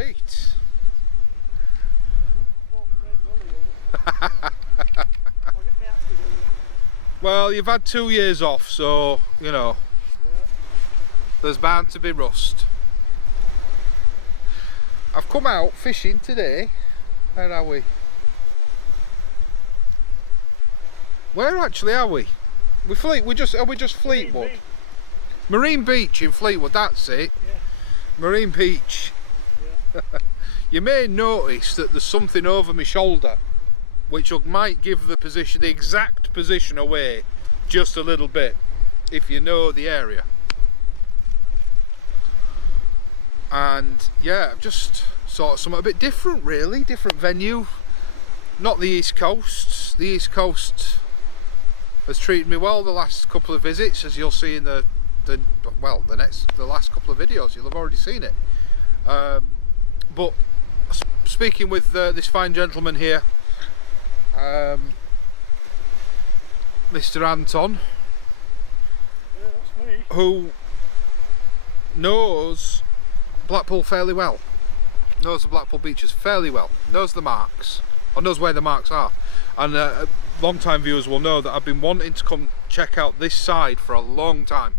Great. Well, you've had 2 years off, so, you know, there's bound to be rust. I've come out fishing today. Where are we? Where actually are we? Are we just Fleetwood? Marine Beach in Fleetwood, that's it. Yeah. Marine Beach. Yeah. You may notice that there's something over my shoulder which might give the exact position away just a little bit if you know the area. And yeah, just sort of something a bit different really, different venue. Not the East Coast. The East Coast has treated me well the last couple of visits, as you'll see in the last couple of videos. You'll have already seen it. But speaking with this fine gentleman here, Mr. Anton, Yeah, that's me. who knows Blackpool fairly well, knows the Blackpool beaches fairly well, knows the marks, or knows where the marks are. And long time viewers will know that I've been wanting to come check out this side for a long time.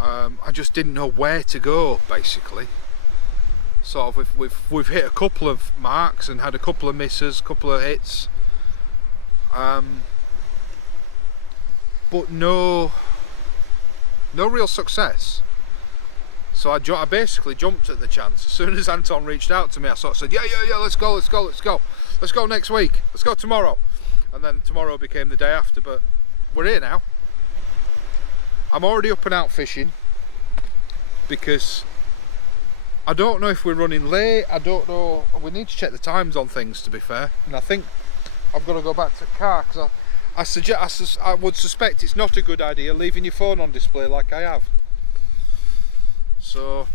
I just didn't know where to go, basically. Sort of, we've hit a couple of marks and had a couple of misses, couple of hits, but no real success. So I basically jumped at the chance. As soon as Anton reached out to me, I sort of said, yeah, let's go next week, let's go tomorrow. And then tomorrow became the day after, but we're here now. I'm already up and out fishing because I don't know if we're running late. I don't know. We need to check the times on things, to be fair. And I think I've got to go back to the car because I would suspect it's not a good idea leaving your phone on display like I have. So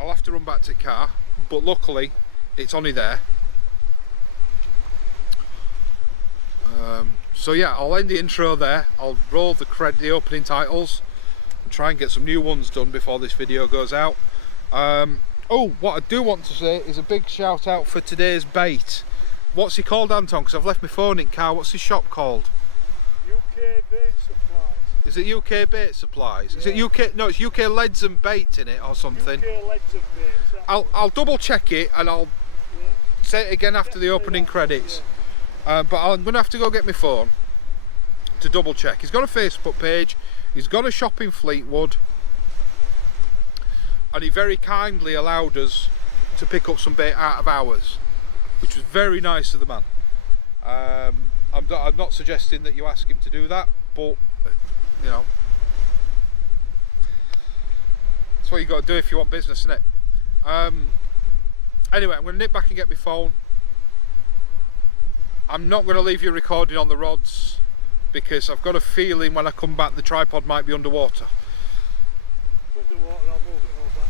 I'll have to run back to the car, but luckily it's only there. So yeah, I'll end the intro there. I'll roll the opening titles and try and get some new ones done before this video goes out. Oh, what I do want to say is a big shout out for today's bait. What's he called, Anton? Because I've left my phone in car. What's his shop called? UK Bait Supplies. Is it UK Bait Supplies? Yeah. Is it UK? No, it's UK Leads and Bait in it or something. UK Leads and Baits. I'll double check it and I'll say it again after the opening credits. But I'm going to have to go get my phone to double check. He's got a Facebook page, he's got a shop in Fleetwood, and he very kindly allowed us to pick up some bait out of ours, which was very nice of the man. I'm not suggesting that you ask him to do that, but you know, that's what you got to do if you want business, isn't it? Anyway, I'm going to nip back and get my phone. I'm not going to leave you recording on the rods because I've got a feeling when I come back the tripod might be underwater. Underwater, I'll move it over.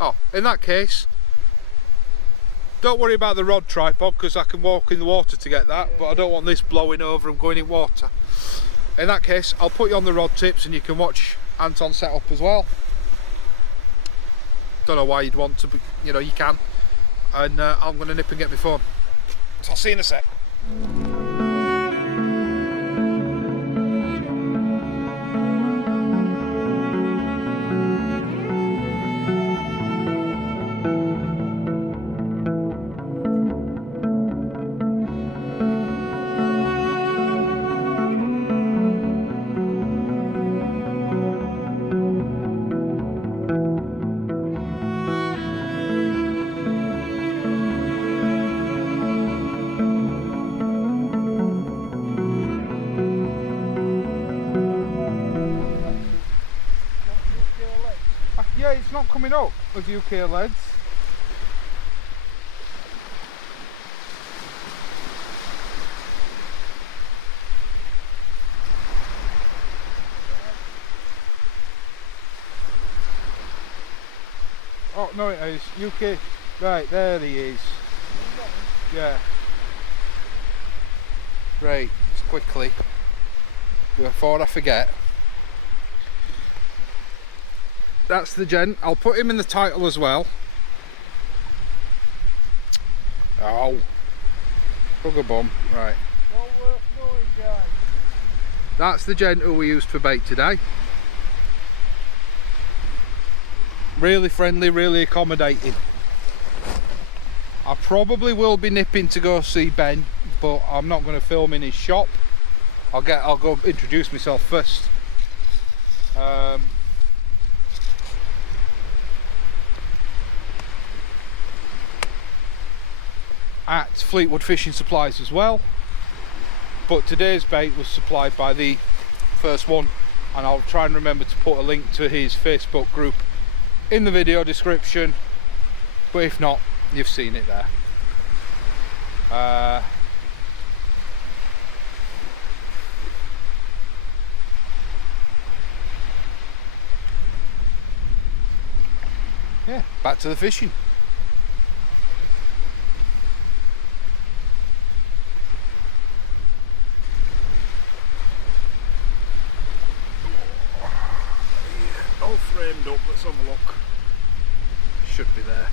Oh, in that case, don't worry about the rod tripod because I can walk in the water to get that, but I don't want this blowing over and going in water. In that case, I'll put you on the rod tips and you can watch Anton set up as well. Don't know why you'd want to, but you know, you can. And I'm going to nip and get my phone. So I'll see you in a sec. Yeah, it's not coming up with UK Leads. Oh no, it is UK. Right, there he is. Yeah. Right, just quickly before I forget. That's the gent. I'll put him in the title as well. Oh, bugger bum. Right. Well worth knowing, guys. That's the gent who we used for bait today. Really friendly, really accommodating. I probably will be nipping to go see Ben, but I'm not going to film in his shop. I'll go introduce myself first. At Fleetwood Fishing Supplies as well, but today's bait was supplied by the first one, and I'll try and remember to put a link to his Facebook group in the video description, but if not, you've seen it there. Yeah, back to the fishing. All framed up, let's have a look. Should be there.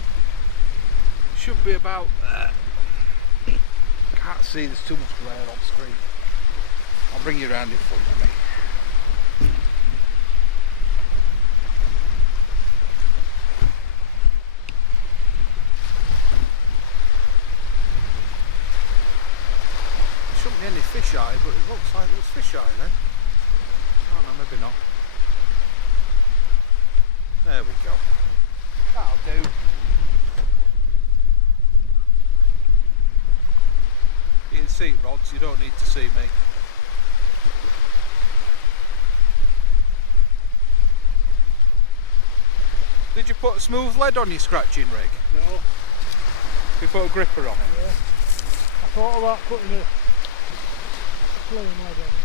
Should be about there. Can't see, there's too much glare on screen. I'll bring you around in front of me. There shouldn't be any fish eye, but it looks like there's fish eye then. Oh no, maybe not. There we go. That'll do. You can see rods, you don't need to see me. Did you put a smooth lead on your scratching rig? No. You put a gripper on it? Yeah. I thought about putting a clean lead on it.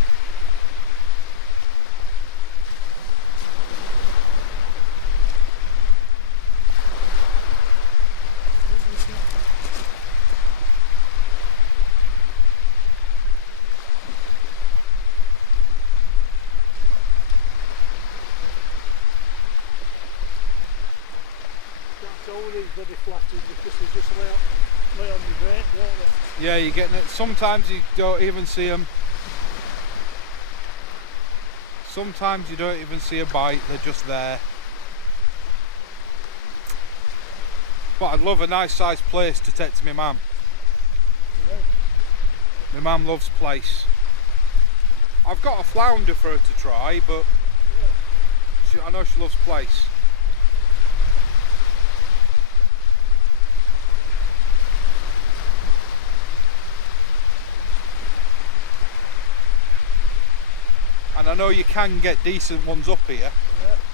All these bloody flatters because they just lay on your bait, don't they? Yeah, you're getting it. Sometimes you don't even see them. Sometimes you don't even see a bite, they're just there. But I'd love a nice sized place to take to my mum. Yeah. My mum loves place. I've got a flounder for her to try, but I know she loves place. And I know you can get decent ones up here,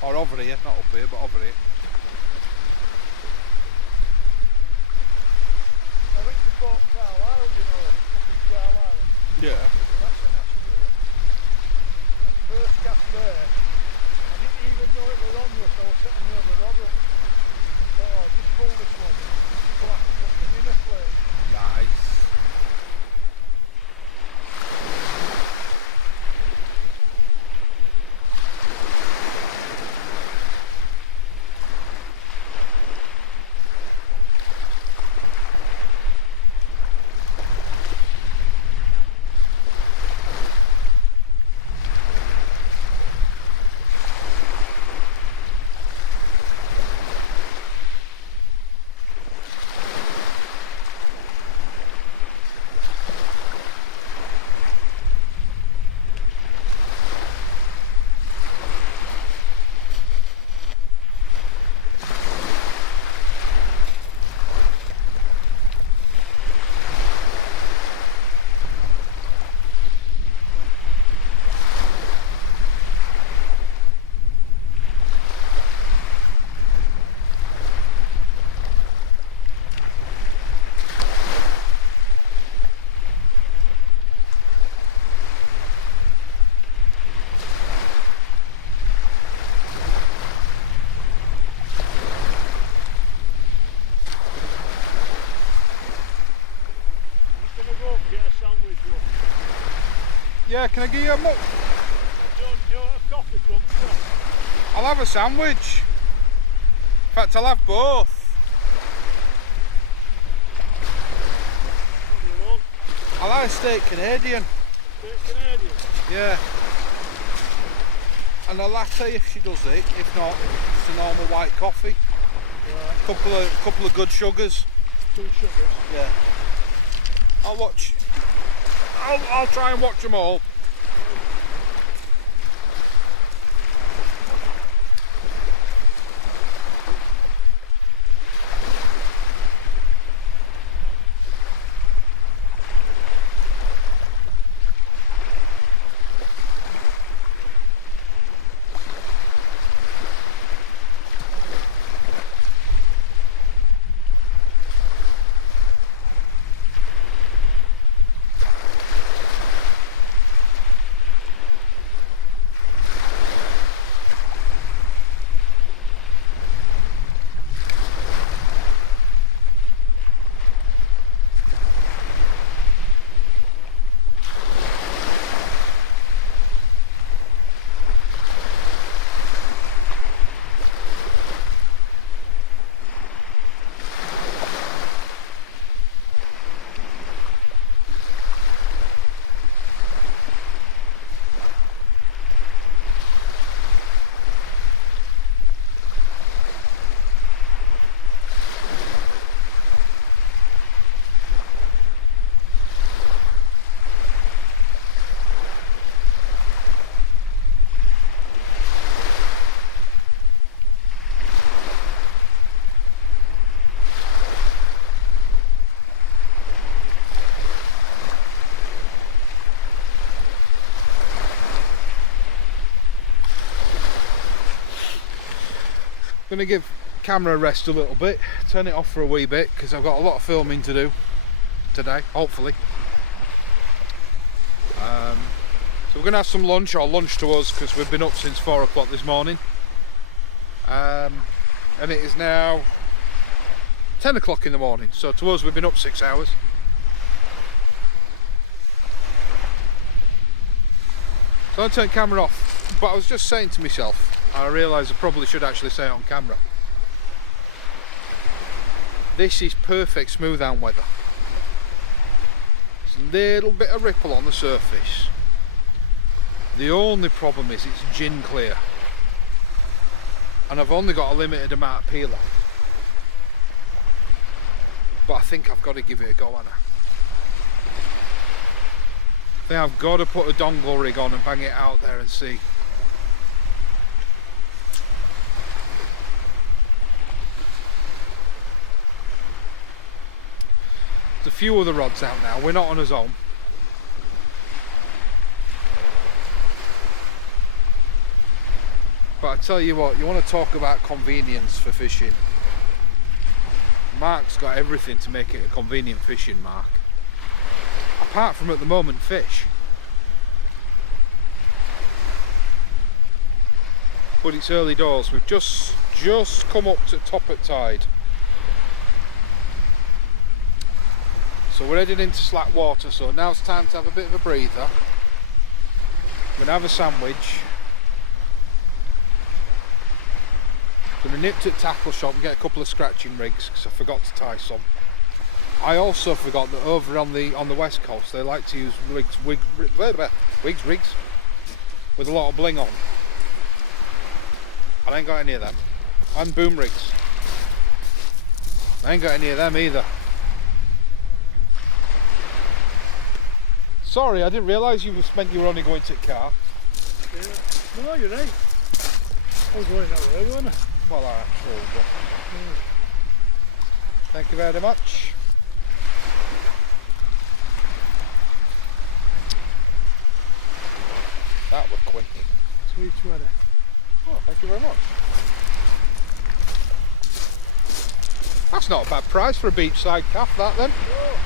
or over here, not up here, but over here. I went to Port Carlisle, you know, up in Carlisle. Yeah. That's a nice tour. And first cast there, I didn't even know it was on us, I was setting the other rod up. Oh, just pull this one. Black, fucking in a flame. Nice. Yeah, can I give you a mug? Do you want a coffee drunk? I'll have a sandwich. fact, I'll have both. What do you want? I'll have a steak Canadian. Steak Canadian? Yeah. And a latte if she does it. If not, it's a normal white coffee. Right. Couple of good sugars. 2 sugars. Yeah. I'll try and watch them all. Gonna give camera a rest a little bit, turn it off for a wee bit because I've got a lot of filming to do today, hopefully. So we're gonna have some lunch, or lunch to us, because we've been up since 4 o'clock this morning. And it is now 10 o'clock in the morning, so to us we've been up 6 hours. So I turned camera off, but I was just saying to myself, I realised I probably should actually say it on camera. This is perfect smooth down weather. There's a little bit of ripple on the surface. The only problem is it's gin clear. And I've only got a limited amount of peeler. But I think I've got to give it a go, Anna. I think I've got to put a dongle rig on and bang it out there and see. There's a few other rods out now, we're not on a zone. But I tell you what, you want to talk about convenience for fishing. Mark's got everything to make it a convenient fishing, Mark. Apart from at the moment fish. But it's early doors, we've just come up to top at tide. So we're heading into slack water, so now it's time to have a bit of a breather. I'm going to have a sandwich. I'm going to nip to the tackle shop and get a couple of scratching rigs because I forgot to tie some. I also forgot that over on the west coast they like to use rigs with a lot of bling on. I ain't got any of them. And boom rigs. I ain't got any of them either. Sorry, I didn't realise you were only going to the car. Yeah. No, you're right. I was going that way, wasn't I? Well, I'm sure, but... Thank you very much. That was quick. Sweet 20. Oh, thank you very much. That's not a bad price for a beachside calf, that then. Oh.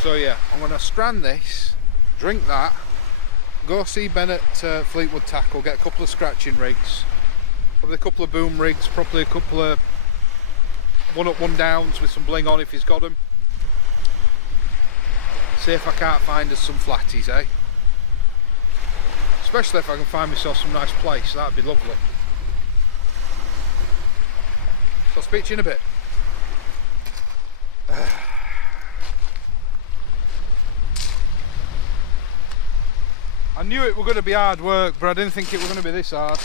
So yeah, I'm going to strand this, drink that, go see Ben at Fleetwood Tackle, get a couple of scratching rigs, probably a couple of boom rigs, probably a couple of one up, one downs with some bling on if he's got them. See if I can't find us some flatties, eh? Especially if I can find myself some nice place, that'd be lovely. So I'll speak to you in a bit. I knew it were going to be hard work, but I didn't think it were going to be this hard.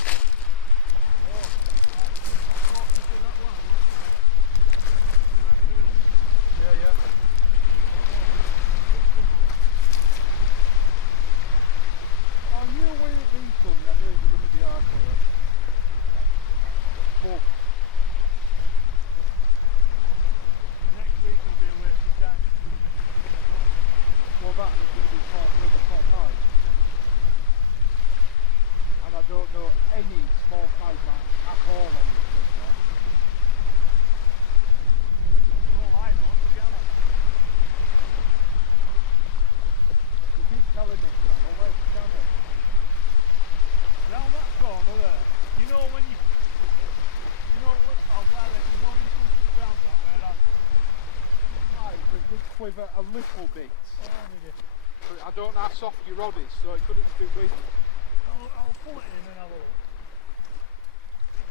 Quiver a little bit. I don't know how soft your rod is, so it could have been weak. I'll pull it in and have a look.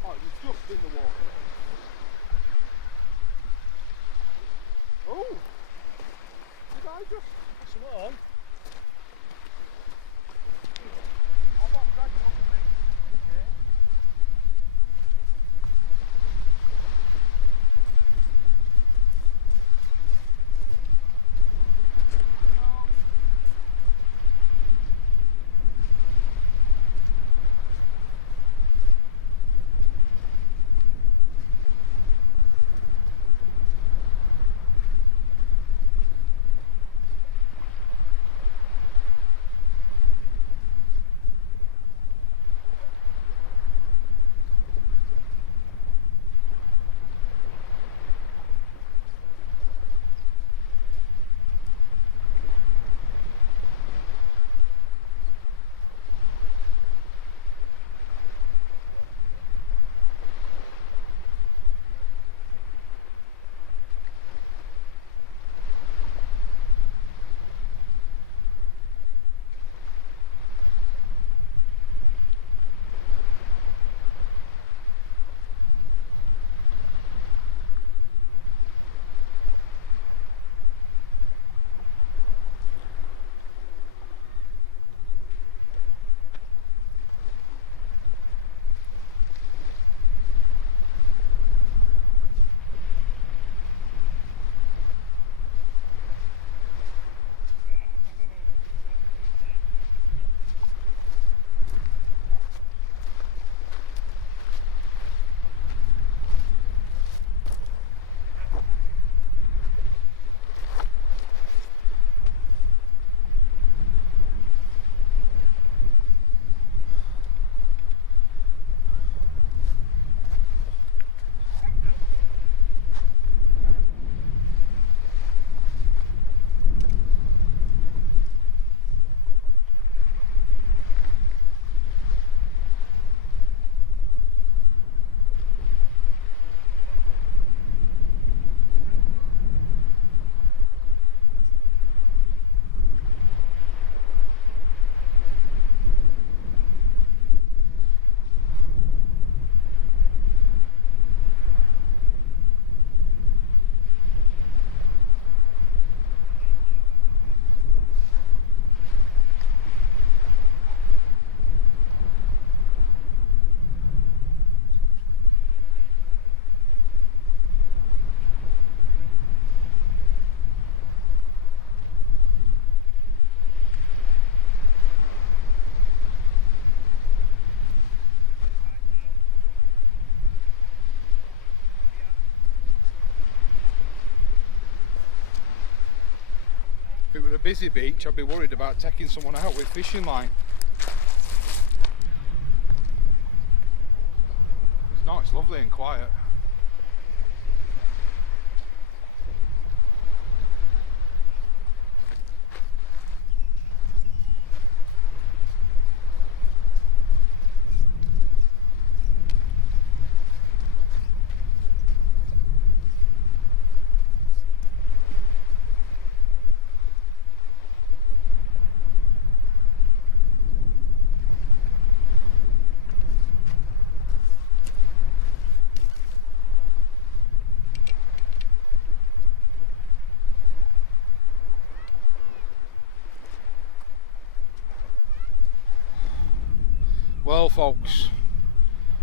Oh, you're just in the water. Oh! Did I just... Something on? I'll not drag it up a bit, just in case. If it were a busy beach, I'd be worried about taking someone out with fishing line. It's not, it's lovely and quiet. Well folks,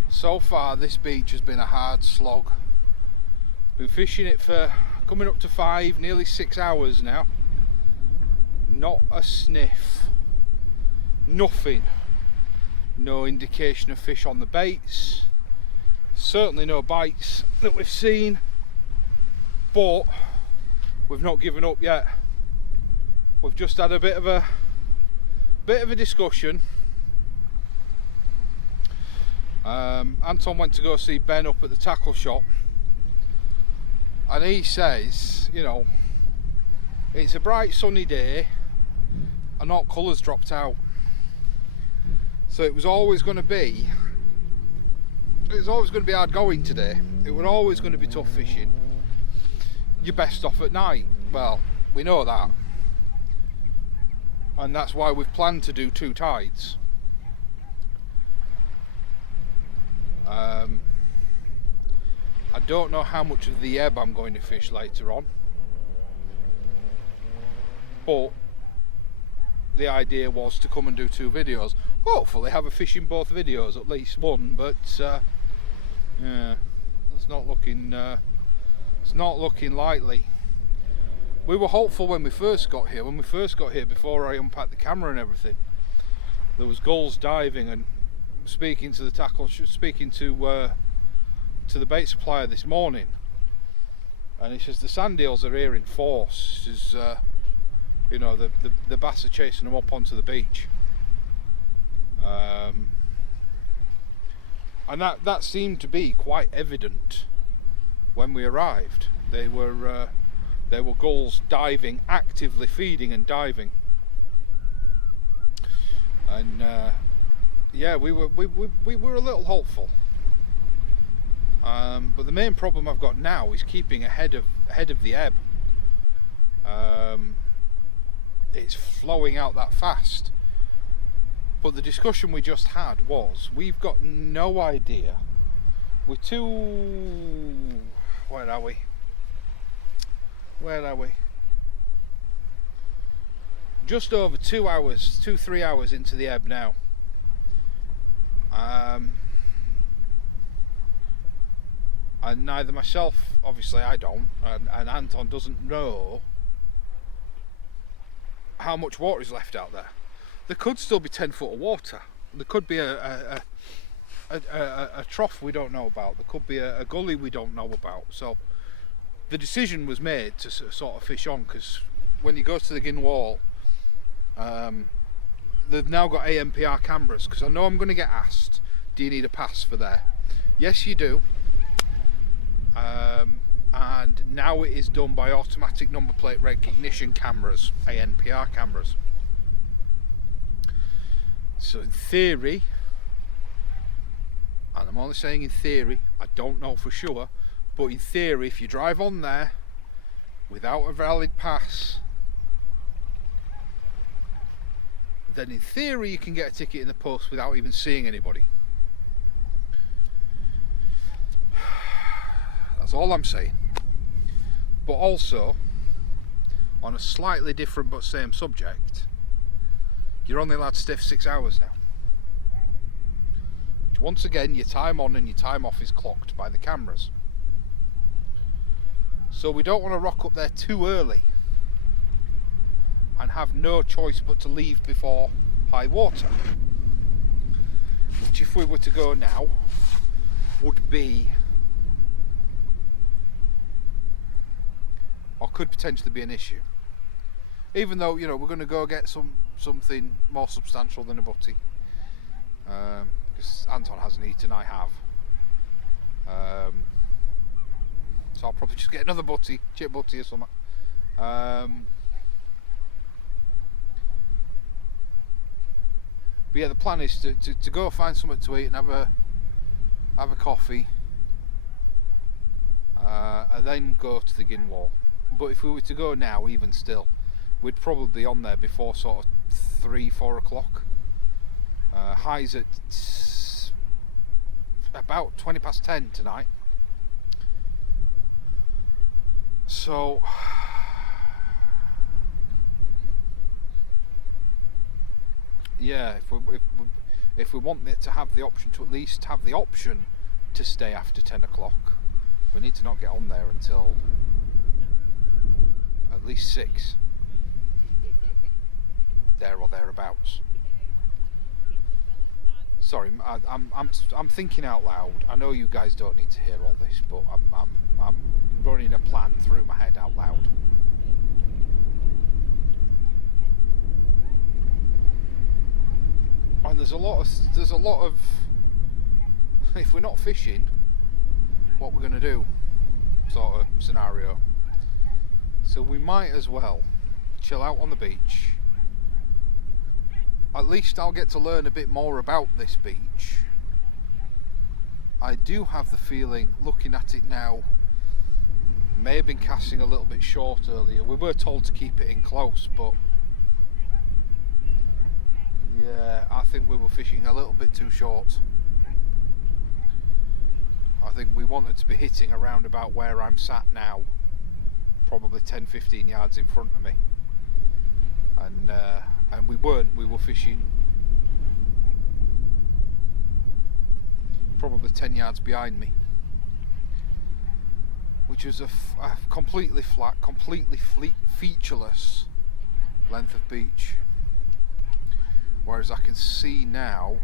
so far this beach has been a hard slog. Been fishing it for coming up to 5, nearly 6 hours now. Not a sniff. Nothing. No indication of fish on the baits. Certainly no bites that we've seen. But we've not given up yet. We've just had a bit of a discussion. Anton went to go see Ben up at the tackle shop, and he says, you know, it's a bright sunny day and all colours dropped out, so it was always going to be hard going today. It was always going to be tough fishing. You're best off at night. Well, we know that, and that's why we've planned to do 2 tides. I don't know how much of the ebb I'm going to fish later on, but the idea was to come and do 2 videos. Hopefully have a fish in both videos, at least one, but yeah, it's not looking likely. We were hopeful when we first got here. Before I unpacked the camera and everything, there was gulls diving, and speaking to the bait supplier this morning, and he says the sand eels are here in force. He says, you know, the bass are chasing them up onto the beach, and that seemed to be quite evident when we arrived. They were gulls diving, actively feeding and diving, and yeah, we were a little hopeful. But the main problem I've got now is keeping ahead of the ebb. It's flowing out that fast. But the discussion we just had was, we've got no idea. We're where are we? Just over 2-3 hours into the ebb now. And neither myself, obviously I don't, and Anton doesn't know how much water is left out there. There could still be 10 foot of water. There could be a trough we don't know about. There could be a gully we don't know about. So the decision was made to sort of fish on, because when you go to the Gin Wall, they've now got ANPR cameras, because I know I'm going to get asked, do you need a pass for there? Yes you do. And now it is done by automatic number plate recognition cameras, ANPR cameras. So in theory, and I'm only saying in theory, I don't know for sure, but in theory, if you drive on there without a valid pass, then in theory you can get a ticket in the post without even seeing anybody. That's all I'm saying. But also, on a slightly different but same subject, you're only allowed to stay for 6 hours now. Which, once again, your time on and your time off is clocked by the cameras. So we don't want to rock up there too early and have no choice but to leave before high water. Which, if we were to go now, would be, or could potentially be, an issue. Even though, you know, we're going to go get something more substantial than a butty, because Anton hasn't eaten, I have. So I'll probably just get another butty, chip butty or something. But yeah, the plan is to go find something to eat and have a coffee, and then go to the Gin Wall. But if we were to go now, even still, we'd probably be on there before sort of 3-4 o'clock. Highs at about 20 past 10 tonight. So yeah, if we want it to have the option to at least have the option to stay after 10 o'clock, we need to not get on there until at least 6, there or thereabouts. Sorry, I'm thinking out loud. I know you guys don't need to hear all this, but I'm running a plan through my head out loud. And there's a lot of if we're not fishing, what we're going to do sort of scenario. So we might as well chill out on the beach. At least I'll get to learn a bit more about this beach. I do have the feeling, looking at it now, may have been casting a little bit short earlier. We were told to keep it in close, but yeah, I think we were fishing a little bit too short. I think we wanted to be hitting around about where I'm sat now, probably 10-15 yards in front of me, and we weren't. We were fishing probably 10 yards behind me, which was a completely flat, completely featureless length of beach. Whereas I can see now,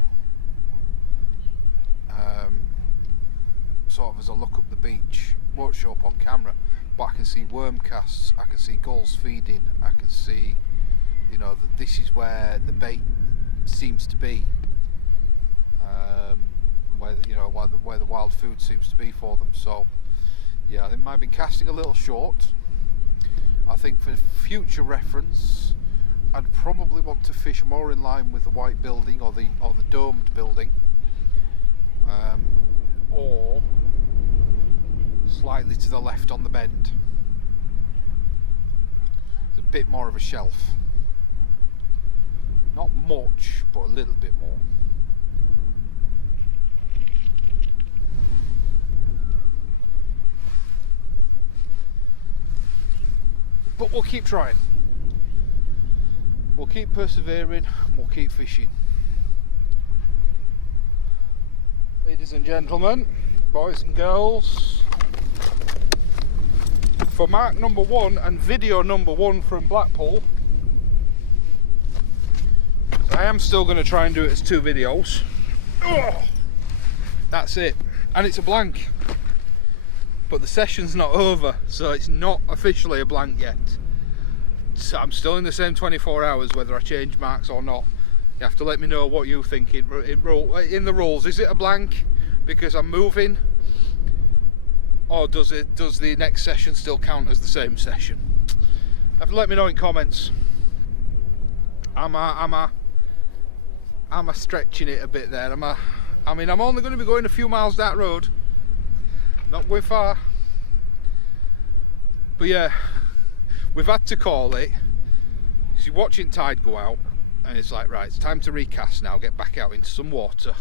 sort of as I look up the beach, won't show up on camera, but I can see worm casts, I can see gulls feeding, I can see, you know, that this is where the bait seems to be, where the wild food seems to be for them. So yeah, I think I might have been casting a little short. I think for future reference, I'd probably want to fish more in line with the white building or the domed building, or slightly to the left on the bend. It's a bit more of a shelf. Not much, but a little bit more. But we'll keep trying. We'll keep persevering, and we'll keep fishing. Ladies and gentlemen, boys and girls, for mark number 1 and video number 1 from Blackpool, so I am still going to try and do it as 2 videos. Oh, that's it, and it's a blank, but the session's not over, so it's not officially a blank yet. So I'm still in the same 24 hours whether I change marks or not. You have to let me know what you think in the rules. Is it a blank because I'm moving, or does the next session still count as the same session? Have to let me know in comments. Am I stretching it a bit there? I mean, I'm only going to be going a few miles that road, not going far, but yeah, we've had to call it. So you're watching tide go out, and it's like, right, it's time to recast now, get back out into some water.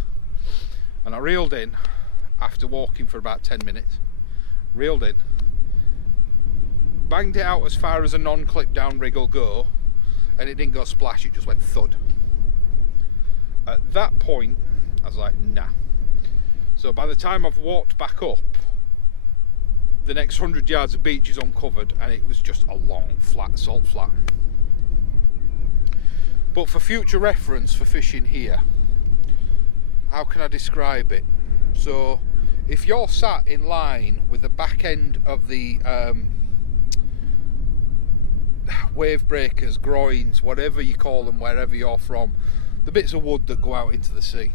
And I reeled in after walking for about 10 minutes. Reeled in, banged it out as far as a non-clip down rig will go, and it didn't go splash, it just went thud. At that point, I was like, nah. So by the time I've walked back up, the next 100 yards of beach is uncovered, and it was just a long, flat, salt flat. But for future reference for fishing here, how can I describe it? So if you're sat in line with the back end of the wave breakers, groins, whatever you call them, wherever you're from, the bits of wood that go out into the sea,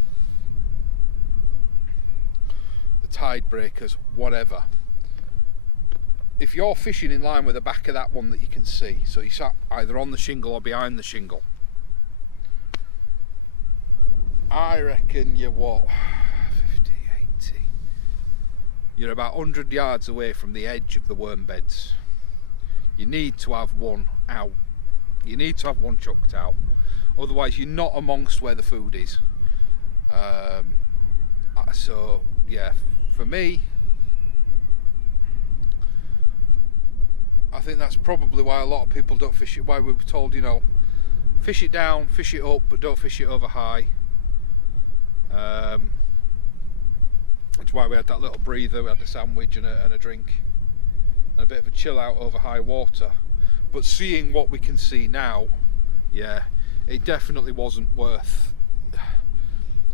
the tide breakers, whatever. If you're fishing in line with the back of that one that you can see, so you sat either on the shingle or behind the shingle, I reckon you're what, 50, 80, you're about 100 yards away from the edge of the worm beds. You need to have one out. You need to have one chucked out. Otherwise you're not amongst where the food is. So yeah, for me, I think that's probably why a lot of people don't fish it, why we were told, you know, fish it down, fish it up, but don't fish it over high. That's why we had that little breather, we had a sandwich and a drink and a bit of a chill out over high water. But seeing what we can see now, yeah, it definitely wasn't worth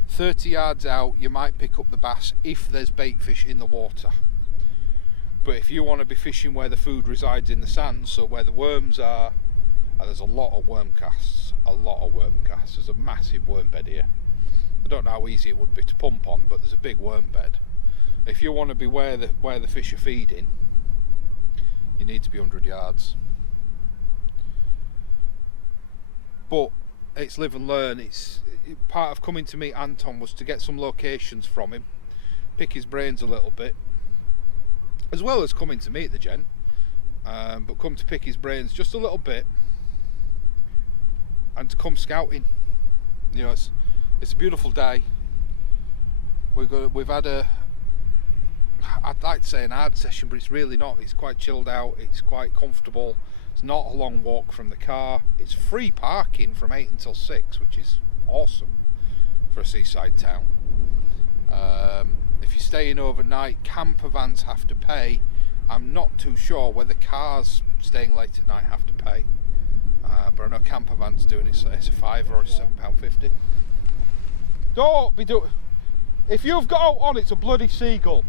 30 yards out. You might pick up the bass if there's bait fish in the water, but if you want to be fishing where the food resides in the sand, so where the worms are, and there's a lot of worm casts, there's a massive worm bed here. I don't know how easy it would be to pump on, but there's a big worm bed. If you want to be where the fish are feeding, you need to be 100 yards. But it's live and learn. Part of coming to meet Anton was to get some locations from him, pick his brains a little bit, as well as coming to meet the gent, but come to pick his brains just a little bit and to come scouting. You know, it's a beautiful day. We've had I'd like to say an hard session, but it's really not. It's quite chilled out, it's quite comfortable. It's not a long walk from the car. It's free parking from 8 until 6, which is awesome for a seaside town. If you're staying overnight, camper vans have to pay. I'm not too sure whether cars staying late at night have to pay, but I know camper vans doing it, so it's a £5 or it's £7.50. Don't be doing. If you've got out on, it's a bloody seagull.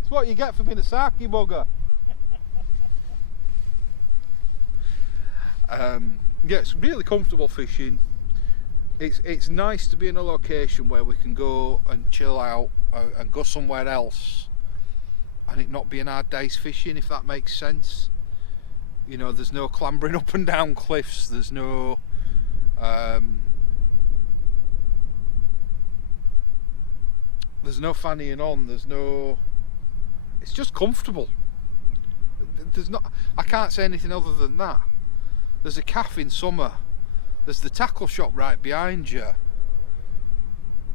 It's what you get for being a sarky bugger. Yeah, it's really comfortable fishing. It's nice to be in a location where we can go and chill out and go somewhere else and it not be an hard day's fishing, if that makes sense. You know, there's no clambering up and down cliffs, there's no fannying on, it's just comfortable. I can't say anything other than that. There's a cafe in summer, there's the tackle shop right behind you.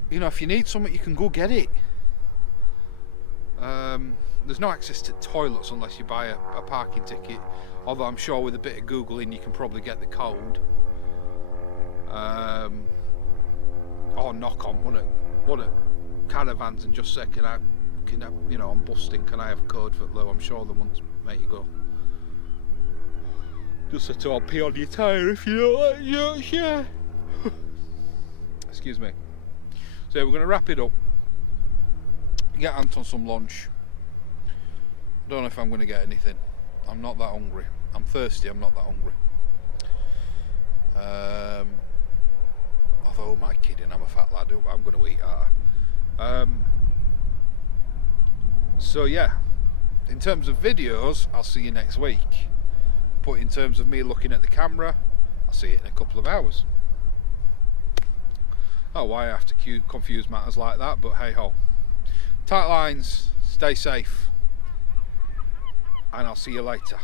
You know, if you need something, you can go get it. There's no access to toilets unless you buy a parking ticket, although I'm sure with a bit of googling you can probably get the code. Or knock on one of caravans and just say, can I, you know, I'm busting, can I have a code for Lou? I'm sure they won't make you go. Just a to pee on your tyre if you don't like jokes, yeah. Excuse me. So we're going to wrap it up. Get Anton some lunch. I don't know if I'm going to get anything. I'm not that hungry. I'm thirsty, I'm not that hungry. Although, am I kidding? I'm a fat lad. I'm going to eat, aren't I? So yeah, in terms of videos, I'll see you next week. But in terms of me looking at the camera, I'll see it in a couple of hours. Oh, why I have to confuse matters like that, but hey ho. Tight lines, stay safe, and I'll see you later.